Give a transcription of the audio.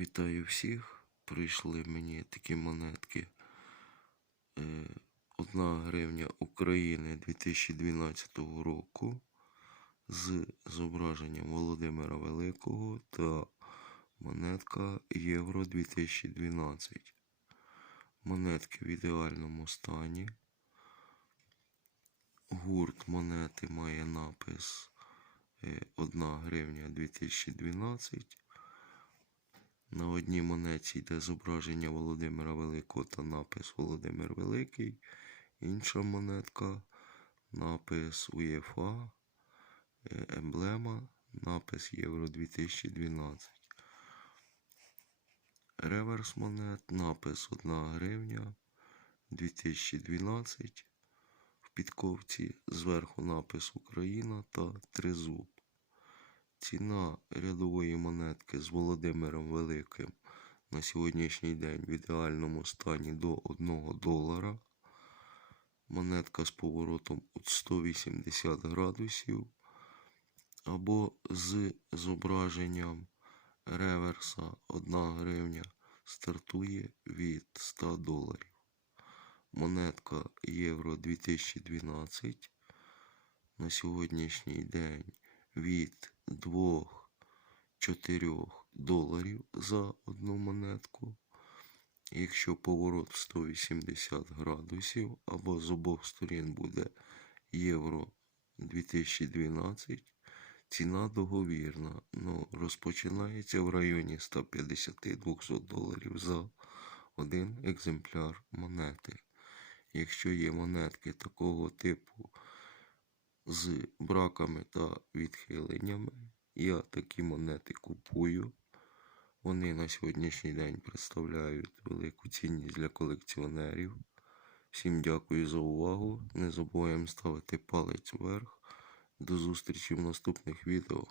Вітаю всіх. Прийшли мені такі монетки. Е, Одна гривня України 2012 року з зображенням Володимира Великого та монетка Євро 2012. Монетки в ідеальному стані. Гурт монети має напис е, 1 гривня 2012. На одній монеті йде зображення Володимира Великого та напис Володимир Великий. Інша монетка, напис УЄФА, е, емблема, напис Євро 2012. Реверс монет, напис 1 гривня 2012. В підковці зверху напис Україна та тризуб. Ціна рядової монетки з Володимиром Великим на сьогоднішній день в ідеальному стані до 1 долара. Монетка з поворотом от 180 градусів або з зображенням реверса 1 гривня стартує від 100 доларів. Монетка Євро 2012 на сьогоднішній день від 2-4 доларів за одну монетку. Якщо поворот 180 градусів або з обох сторін буде євро 2012, ціна договірна, но розпочинається в районі 150-200 доларів за один екземпляр монети. Якщо є монетки такого типу з браками та відхиленнями. Я такі монети купую. Вони на сьогоднішній день представляють велику цінність для колекціонерів. Всім дякую за увагу. Не забуваємо ставити палець вверх. До зустрічі в наступних відео.